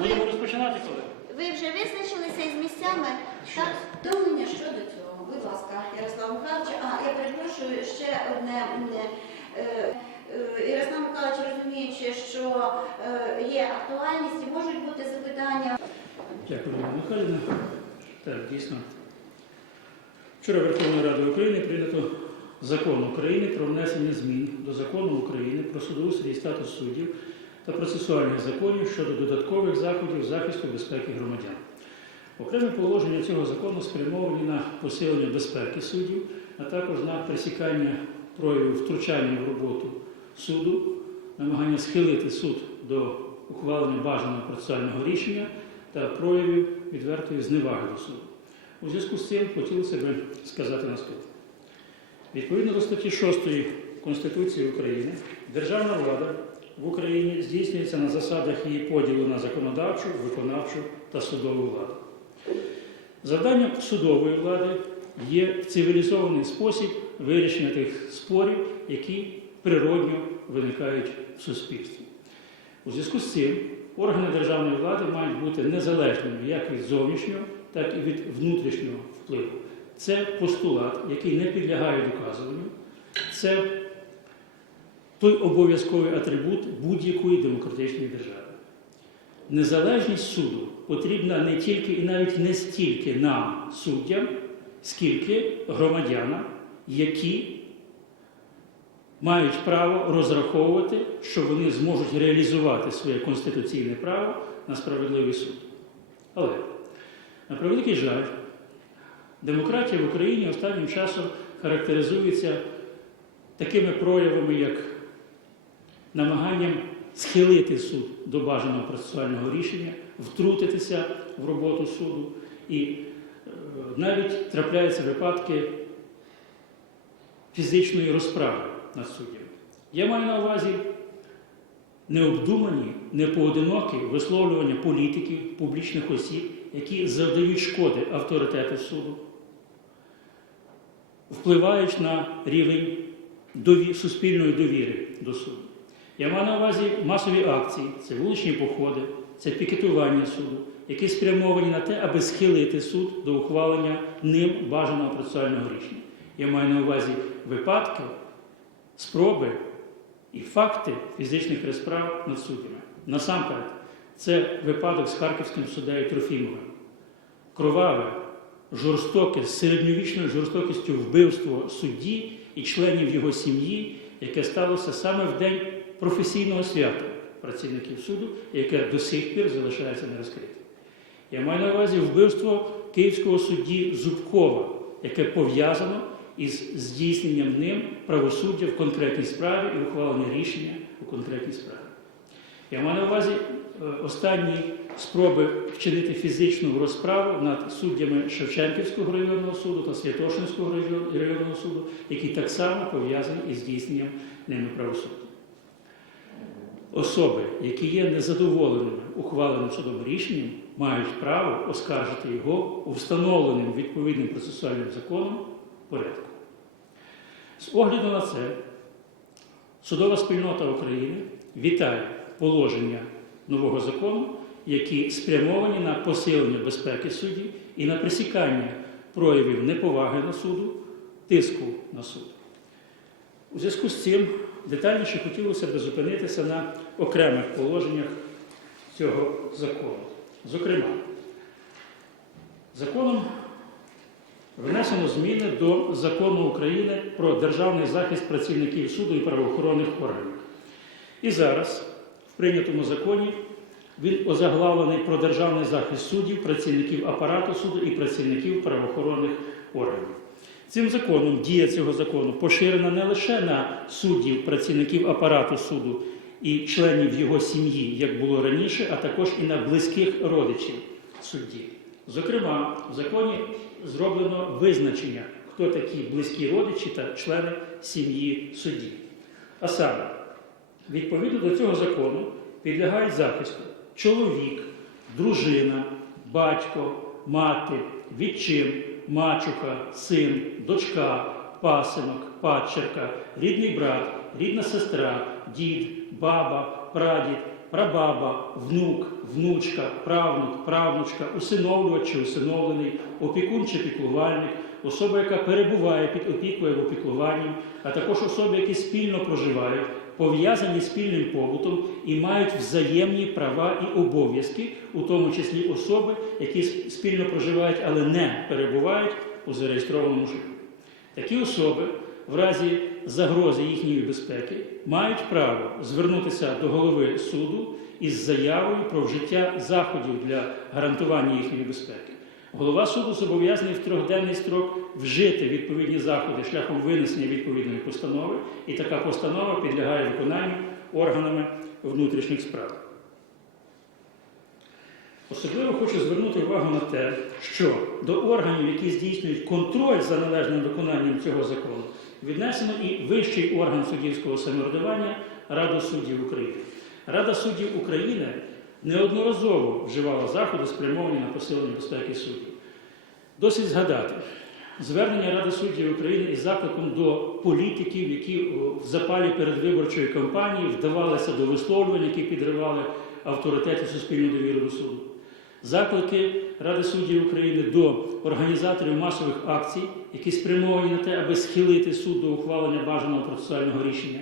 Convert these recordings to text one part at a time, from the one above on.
Будемо розпочинати, коли? Ви вже визначилися із місцями? Так, доповнення щодо цього, будь ласка, Ярослав Михайлович. А, я перепрошую, ще одне. е, е, Ярослав Михайлович, розуміючи, що е, є актуальність і можуть бути запитання. Дякую, Ірина Михайлівна. Так, дійсно. Вчора Верховною Радою України прийнято закон України про внесення змін до закону України про судоустрій і статус суддів та процесуальних законів щодо додаткових заходів захисту безпеки громадян. Окремі положення цього закону спрямовані на посилення безпеки суддів, а також на пресікання проявів втручання в роботу суду, намагання схилити суд до ухвалення бажаного процесуального рішення та проявів відвертої зневаги до суду. У зв'язку з цим хотілося б сказати наступне. Відповідно до статті 6 Конституції України, державна влада в Україні здійснюється на засадах її поділу на законодавчу, виконавчу та судову владу. Завданням судової влади є цивілізований спосіб вирішення тих спорів, які природньо виникають в суспільстві. У зв'язку з цим органи державної влади мають бути незалежними як від зовнішнього, так і від внутрішнього впливу. Це постулат, який не підлягає доказуванню. Це той обов'язковий атрибут будь-якої демократичної держави. Незалежність суду потрібна не тільки і навіть не стільки нам, суддям, скільки громадянам, які мають право розраховувати, що вони зможуть реалізувати своє конституційне право на справедливий суд. Але, на превеликий жаль, демократія в Україні останнім часом характеризується такими проявами, як намаганням схилити суд до бажаного процесуального рішення, втрутитися в роботу суду. І е, навіть трапляються випадки фізичної розправи над суддями. Я маю на увазі необдумані, непоодинокі висловлювання політиків, публічних осіб, які завдають шкоди авторитету суду, впливають на рівень дові- суспільної довіри до суду. Я маю на увазі масові акції, це вуличні походи, це пікетування суду, які спрямовані на те, аби схилити суд до ухвалення ним бажаного процесуального рішення. Я маю на увазі випадки, спроби і факти фізичних розправ над суддями. Насамперед, це випадок з харківським суддею Трофімовим. Кроваве, жорстоке, з середньовічною жорстокістю вбивство судді і членів його сім'ї, яке сталося саме в день професійного свята працівників суду, яке до сих пір залишається нерозкритим. Я маю на увазі вбивство київського судді Зубкова, яке пов'язано із здійсненням ним правосуддя в конкретній справі і ухвалення рішення у конкретній справі. Я маю на увазі е, останні спроби вчинити фізичну розправу над суддями Шевченківського районного суду та Святошинського районного суду, які так само пов'язані із здійсненням ними правосуддя. Особи, які є незадоволеними ухваленим судовим рішенням, мають право оскаржити його у встановленим відповідним процесуальним законом порядку. З огляду на це, судова спільнота України вітає положення нового закону, які спрямовані на посилення безпеки суддів і на пресікання проявів неповаги на суду, тиску на суд. У зв'язку з цим детальніше хотілося б зупинитися на окремих положеннях цього закону. Зокрема, законом внесено зміни до закону України про державний захист працівників суду і правоохоронних органів. І зараз в прийнятому законі він озаглавлений про державний захист суддів, працівників апарату суду і працівників правоохоронних органів. Цим законом дія цього закону поширена не лише на суддів, працівників апарату суду і членів його сім'ї, як було раніше, а також і на близьких родичів судді. Зокрема, в законі зроблено визначення, хто такі близькі родичі та члени сім'ї судді. А саме, відповідно до цього закону підлягають захисту чоловік, дружина, батько, мати, відчим, мачуха, син, дочка, пасинок, падчерка, рідний брат, рідна сестра, дід, баба, прадід, прабаба, внук, внучка, правнук, правнучка, усиновлювач чи усиновлений, опікун чи піклувальник, особа, яка перебуває під опікою або піклуванням, а також особи, які спільно проживають, пов'язані спільним побутом і мають взаємні права і обов'язки, у тому числі особи, які спільно проживають, але не перебувають у зареєстрованому шлюбі. Такі особи в разі загрози їхньої безпеки мають право звернутися до голови суду із заявою про вжиття заходів для гарантування їхньої безпеки. Голова суду зобов'язаний в трьохденний строк вжити відповідні заходи шляхом винесення відповідної постанови, і така постанова підлягає виконанню органами внутрішніх справ. Особливо хочу звернути увагу на те, що до органів, які здійснюють контроль за належним виконанням цього закону, віднесено і вищий орган суддівського самоврядування Раду суддів України. Рада суддів України неодноразово вживала заходи, спрямовані на посилення безпеки суддів. Досить згадати звернення Ради суддів України із закликом до політиків, які в запалі передвиборчої кампанії вдавалися до висловлювань, які підривали авторитет і суспільну довіру до суду. Заклики Ради суддів України до організаторів масових акцій, які спрямовані на те, аби схилити суд до ухвалення бажаного процесуального рішення,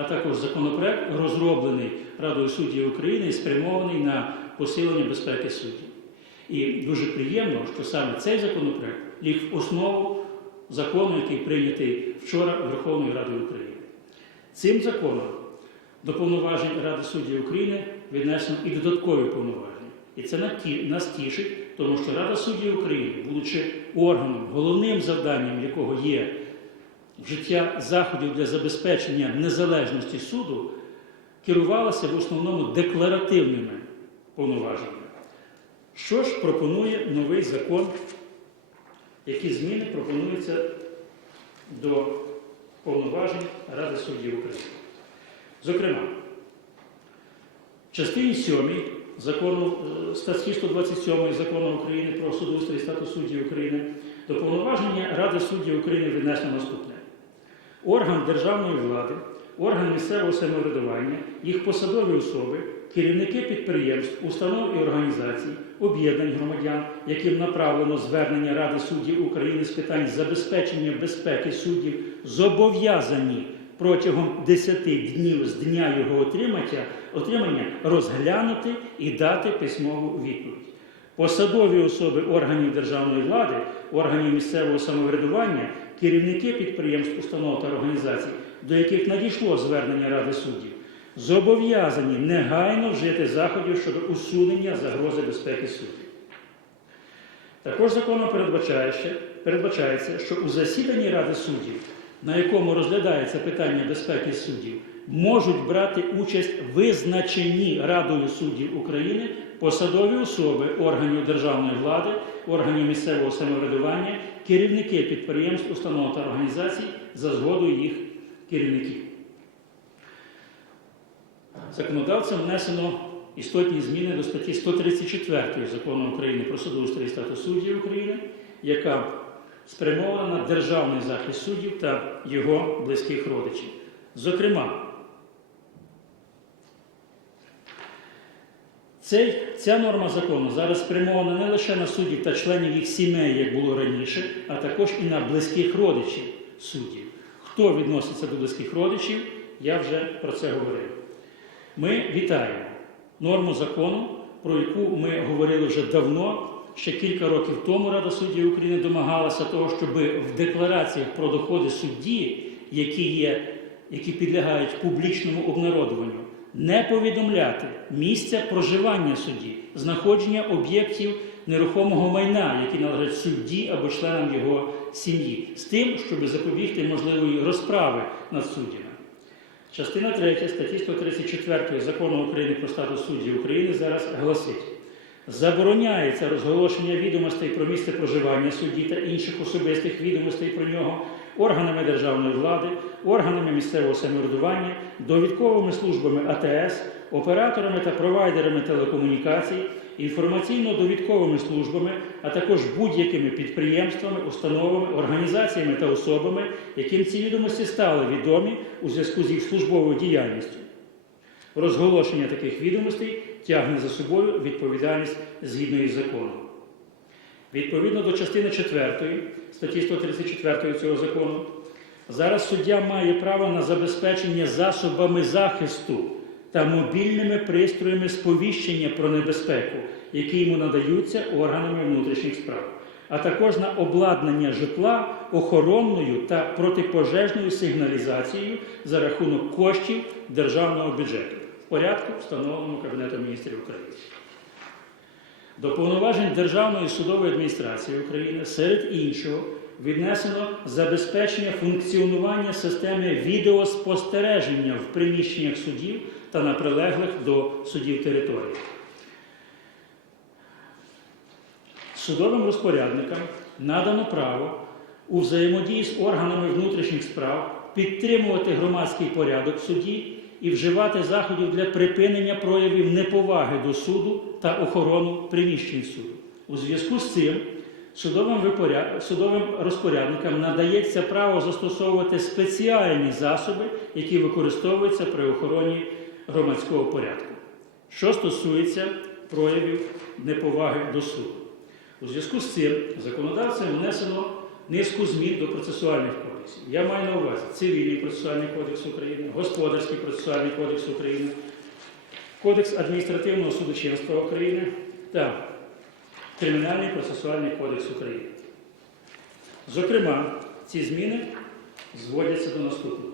а також законопроект, розроблений Радою суддів України і спрямований на посилення безпеки суддів. І дуже приємно, що саме цей законопроект ліг в основу закону, який прийнятий вчора Верховною Радою України. Цим законом до повноважень Ради суддів України віднесено і додаткові повноваження. І це нас тішить, тому що Рада суддів України, будучи органом, головним завданням якого є вжиття заходів для забезпечення незалежності суду, керувалася в основному декларативними повноваженнями. Що ж пропонує новий закон, які зміни пропонуються до повноважень Ради суддів України? Зокрема, в частині 7 закону е, статті 127 закону України про судоустрій і статус суддів України до повноваження Ради суддів України віднесено наступне. Орган державної влади, орган місцевого самоврядування, їх посадові особи, керівники підприємств, установ і організацій, об'єднань громадян, яким направлено звернення Ради суддів України з питань забезпечення безпеки суддів, зобов'язані протягом 10 днів з дня його отримання, отримання розглянути і дати письмову відповідь. Посадові особи органів державної влади, органів місцевого самоврядування, керівники підприємств, установ та організацій, до яких надійшло звернення Ради суддів, зобов'язані негайно вжити заходів щодо усунення загрози безпеки суддів. Також законом передбачає передбачається, що у засіданні Ради суддів, на якому розглядається питання безпеки суддів, можуть брати участь визначені Радою суддів України посадові особи органів державної влади, органів місцевого самоврядування, керівники підприємств, установ та організацій за згодою їх керівників. Законодавцем внесено істотні зміни до статті 134 закону України про судоустрій і статус суддів України, яка спрямована на державний захист суддів та його близьких родичів. Зокрема, цей, ця норма закону зараз спрямована не лише на суддів та членів їх сімей, як було раніше, а також і на близьких родичів суддів. Хто відноситься до близьких родичів, я вже про це говорив. Ми вітаємо норму закону, про яку ми говорили вже давно. Ще кілька років тому Рада суддів України домагалася того, щоб в деклараціях про доходи судді, які, є, які підлягають публічному обнародуванню, не повідомляти місця проживання судді, знаходження об'єктів нерухомого майна, які належать судді або членам його сім'ї, з тим, щоб запобігти можливої розправи над суддями. Частина 3 статті 134 Закону України про статус суддів України зараз гласить: забороняється розголошення відомостей про місце проживання судді та інших особистих відомостей про нього органами державної влади, органами місцевого самоврядування, довідковими службами АТС, операторами та провайдерами телекомунікацій, інформаційно-довідковими службами, а також будь-якими підприємствами, установами, організаціями та особами, яким ці відомості стали відомі у зв'язку з їх службовою діяльністю. Розголошення таких відомостей тягне за собою відповідальність згідно із законом. Відповідно до частини 4 статті 134 цього закону, зараз суддя має право на забезпечення засобами захисту та мобільними пристроями сповіщення про небезпеку, які йому надаються органами внутрішніх справ, а також на обладнання житла охоронною та протипожежною сигналізацією за рахунок коштів державного бюджету в порядку, встановленому Кабінетом міністрів України. До повноважень Державної судової адміністрації України серед іншого віднесено забезпечення функціонування системи відеоспостереження в приміщеннях судів та на прилеглих до судів території. Судовим розпорядникам надано право у взаємодії з органами внутрішніх справ підтримувати громадський порядок в суді і вживати заходів для припинення проявів неповаги до суду та охорону приміщень суду. У зв'язку з цим судовим, розпорядникам надається право застосовувати спеціальні засоби, які використовуються при охороні громадського порядку, що стосується проявів неповаги до суду. У зв'язку з цим законодавцем внесено низку змін до процесуальних кодексів. Я маю на увазі Цивільний процесуальний кодекс України, Господарський процесуальний кодекс України, Кодекс адміністративного судочинства України та Кримінальний процесуальний кодекс України. Зокрема, ці зміни зводяться до наступного.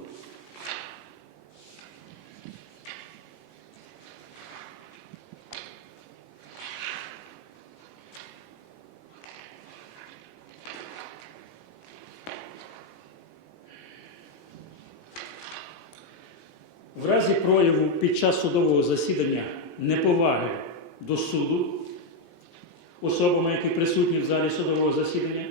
В разі прояву під час судового засідання неповаги до суду особами, які присутні в залі судового засідання,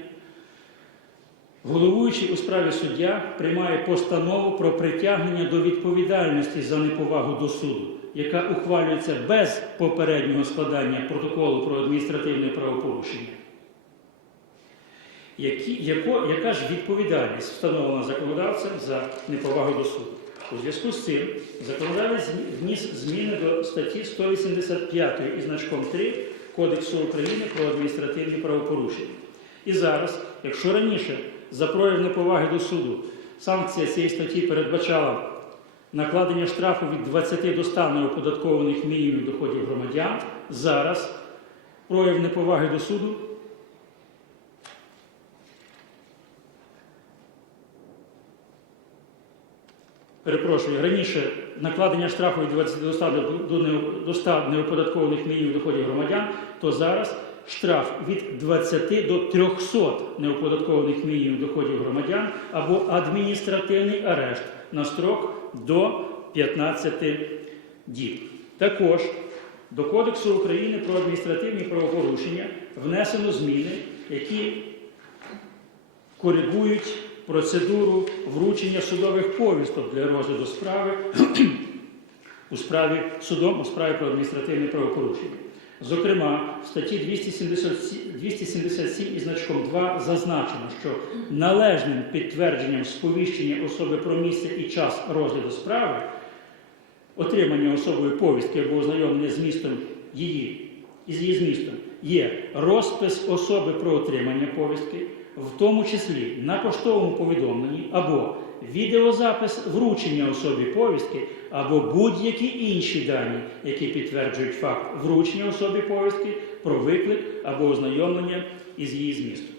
головуючий у справі суддя приймає постанову про притягнення до відповідальності за неповагу до суду, яка ухвалюється без попереднього складання протоколу про адміністративне правопорушення. Які, яко, яка ж відповідальність встановлена законодавцем за неповагу до суду? У зв'язку з цим законодавець вніс зміни до статті 185 із значком 3 Кодексу України про адміністративні правопорушення. І зараз, якщо раніше за прояв неповаги до суду санкція цієї статті передбачала накладення штрафу від 20 до 100 неоподаткованих мінімумів доходів громадян, зараз прояв неповаги до суду Перепрошую, раніше накладення штрафу від 20 до 100 до, не- до 100 неоподаткованих мінімумів доходів громадян, то зараз штраф від 20 до 300 неоподаткованих мінімумів доходів громадян або адміністративний арешт на строк до 15 діб. Також до Кодексу України про адміністративні правопорушення внесено зміни, які коригують процедуру вручення судових повісток для розгляду справи у справі судом у справі про адміністративне правопорушення. Зокрема, в статті 277, 277 із значком 2 зазначено, що належним підтвердженням сповіщення особи про місце і час розгляду справи, отримання особою повістки або ознайомлення з містом її із її змістом є розпис особи про отримання повістки, в тому числі на поштовому повідомленні або відеозапис вручення особі повістки, або будь-які інші дані, які підтверджують факт вручення особі повістки про виклик або ознайомлення із її змістом.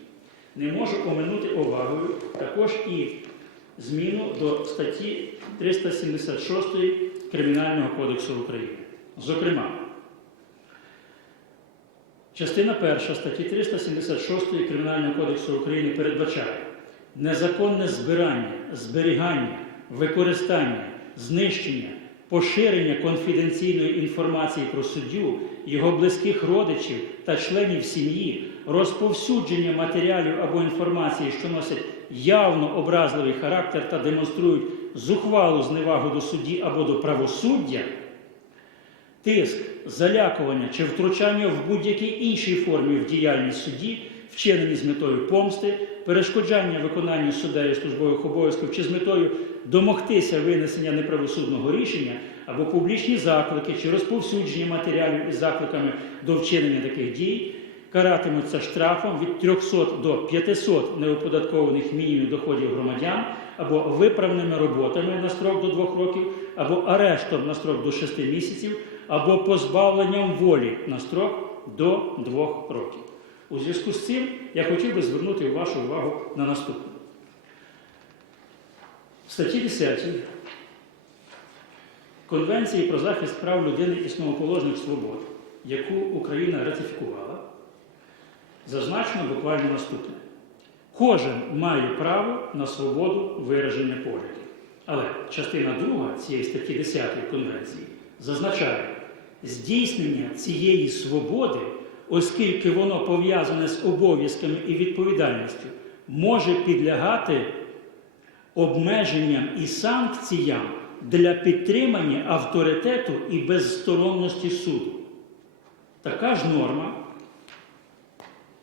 Не можу оминути увагою також і зміну до статті 376 Кримінального кодексу України. Зокрема, Частина 1 статті 376 Кримінального кодексу України передбачає незаконне збирання, зберігання, використання, знищення, поширення конфіденційної інформації про суддю, його близьких родичів та членів сім'ї, розповсюдження матеріалів або інформації, що носять явно образливий характер та демонструють зухвалу зневагу до судді або до правосуддя. Тиск, залякування чи втручання в будь-якій іншій формі в діяльність судді, вчинені з метою помсти, перешкоджання виконанню суддею службових обов'язків чи з метою домогтися винесення неправосудного рішення, або публічні заклики чи розповсюдження матеріалів із закликами до вчинення таких дій каратимуться штрафом від 300 до 500 неоподаткованих мінімумів доходів громадян або виправними роботами на строк до 2 років, або арештом на строк до 6 місяців, або позбавленням волі на строк до 2 років. У зв'язку з цим я хотів би звернути вашу увагу на наступне. В статті 10 Конвенції про захист прав людини і основоположних свобод, яку Україна ратифікувала, зазначено буквально наступне. Кожен має право на свободу вираження поглядів. Але частина 2 цієї статті 10 Конвенції зазначає здійснення цієї свободи, оскільки воно пов'язане з обов'язками і відповідальністю, може підлягати обмеженням і санкціям для підтримання авторитету і безсторонності суду. Така ж норма,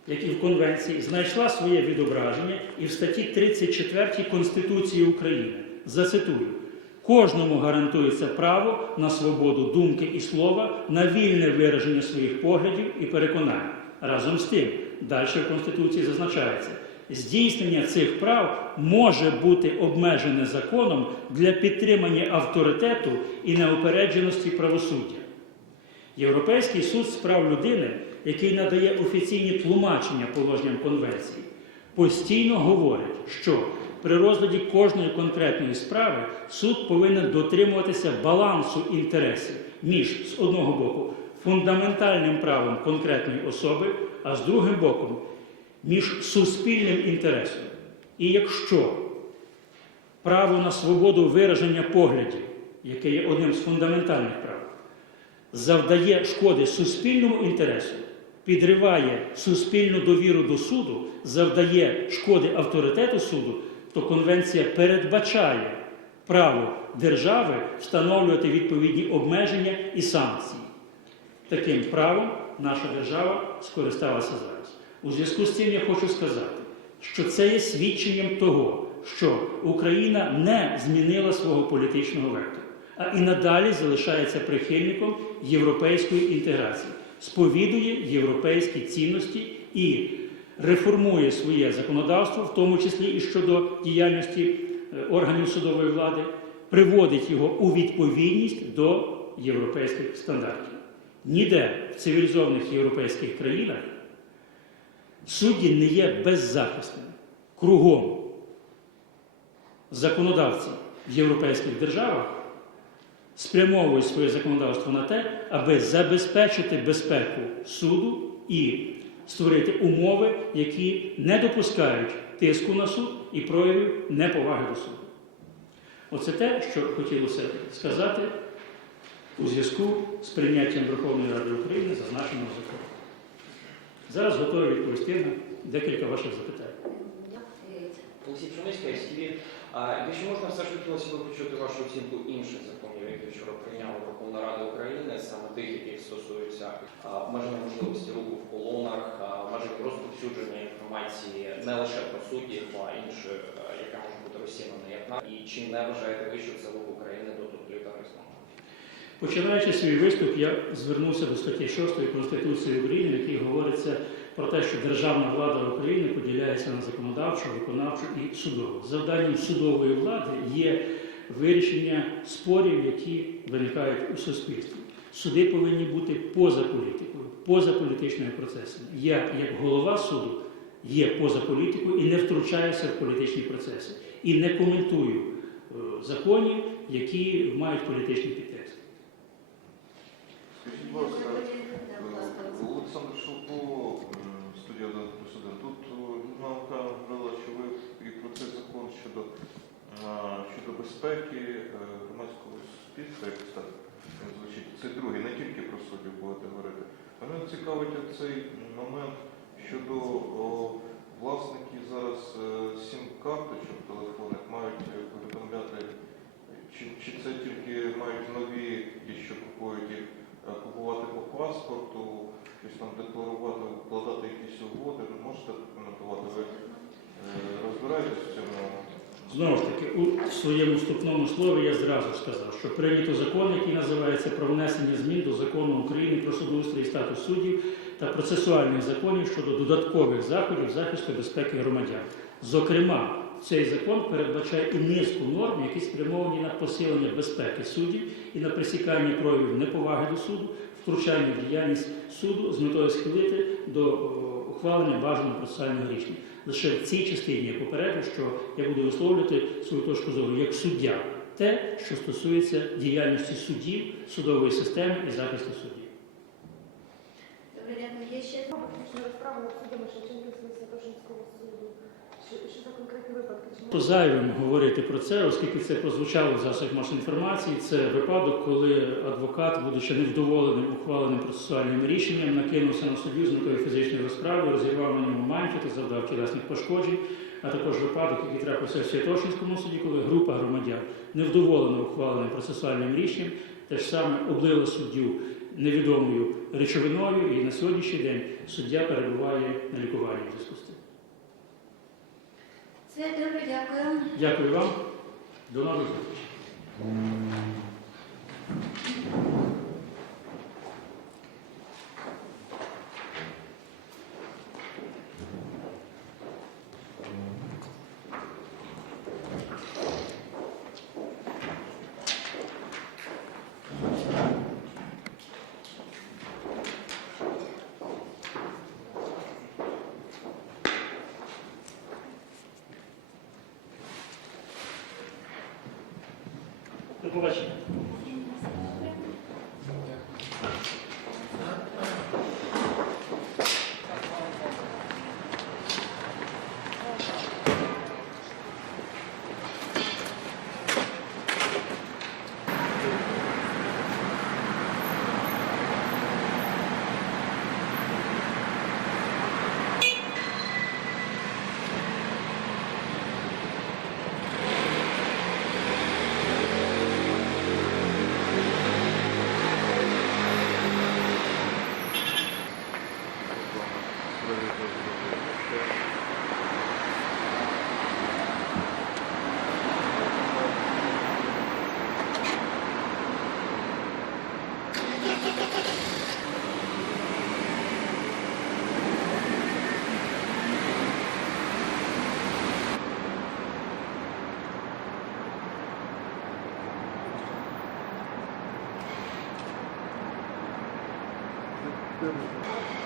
як і в Конвенції, знайшла своє відображення і в статті 34 Конституції України. Зацитую. Кожному гарантується право на свободу думки і слова, на вільне вираження своїх поглядів і переконань. Разом з тим, далі в Конституції зазначається, здійснення цих прав може бути обмежене законом для підтримання авторитету і неупередженості правосуддя. Європейський суд з прав людини, який надає офіційні тлумачення положенням конвенції, постійно говорить, що при розгляді кожної конкретної справи суд повинен дотримуватися балансу інтересів між з одного боку фундаментальним правом конкретної особи, а з другим боком між суспільним інтересом. І якщо право на свободу вираження поглядів, яке є одним з фундаментальних прав, завдає шкоди суспільному інтересу, підриває суспільну довіру до суду, завдає шкоди авторитету суду, то конвенція передбачає право держави встановлювати відповідні обмеження і санкції. Таким правом наша держава скористалася зараз. У зв'язку з цим я хочу сказати, що це є свідченням того, що Україна не змінила свого політичного вектору, а і надалі залишається прихильником європейської інтеграції, сповідує європейські цінності і реформує своє законодавство, в тому числі і щодо діяльності е, органів судової влади, приводить його у відповідність до європейських стандартів. Ніде в цивілізованих європейських країнах судді не є беззахисними. Кругом законодавці в європейських державах спрямовують своє законодавство на те, аби забезпечити безпеку суду і створити умови, які не допускають тиску на суд і проявів неповаги до суду. Оце те, що хотілося сказати у зв'язку з прийняттям Верховної Ради України зазначеного закону. Зараз готовий відповісти на декілька ваших запитань. Якщо можна, все ж хотілося б почути вашу оцінку інших законів, які вчора прийняла Верховна Рада України, саме тих, які стосуються обмеження можливості руху в колонах, обмеження розповсюдження інформації не лише про суддів, а іншої, яка може бути розсіяна як на і чи не вважаєте ви, що це рух України до тоталітаризму? Починаючи свій виступ, я звернувся до статті 6 Конституції України, в якій говориться про те, що державна влада України поділяється на законодавчу, виконавчу і судову. Завданням судової влади є вирішення спорів, які виникають у суспільстві. Суди повинні бути поза політикою, поза політичними процесами. Я, як голова суду, є поза політикою і не втручаюся в політичні процеси. І не коментую е, законів, які мають політичний підтекст. Скажіть, будь ласка, Олександр Шовко, е, студія «Один плюс. Тут е, Наука говорила, що ви і про цей закон щодо, щодо безпеки е, громадського суспільства, як так звучить. Це другий, не тільки про суддів будете говорити. Мене цікавить цей момент щодо власників зараз е, сім-карточок телефонних мають повідомляти, чи, чи це тільки мають нові, ті, що купують їх, е, купувати по паспорту, щось там декларувати, вкладати якісь угоди. Можете коментувати? Ви е, розбираєтесь в цьому? Знову ж таки, у своєму вступному слові я зразу сказав, що прийнято закон, який називається про внесення змін до закону України про судоустрій і статус суддів та процесуальних законів щодо додаткових заходів захисту безпеки громадян. Зокрема, цей закон передбачає і низку норм, які спрямовані на посилення безпеки суддів і на пресікання проявів неповаги до суду, втручання в діяльність суду з метою схилити до ухвалення бажаного процесуального рішення. Лише в цій частині я попереджу, що я буду висловлювати свою точку зору як суддя, те, що стосується діяльності суддів, судової системи і захисту суддів. Добре, дякую. Є ще Фактично розправа над судами Шевченківського Святошинського суду. Що, що за конкретні випадки? То говорити про це, оскільки це прозвучало в засобах масової інформації. Це випадок, коли адвокат, будучи невдоволеним ухваленим процесуальним рішенням, накинувся на суддю з метою фізичної розправи, розірвав на ньому мантію та завдав тілесних пошкоджень. А також випадок, який трапився в Святошинському суді, коли група громадян невдоволена ухваленим процесуальним рішенням, те ж саме облила суддю невідомою речовиною, і на сьогоднішній день суддя перебуває на лікуванні в зв'язку. Все добре, дякую. Дякую вам. До нових зустрічей. Deus.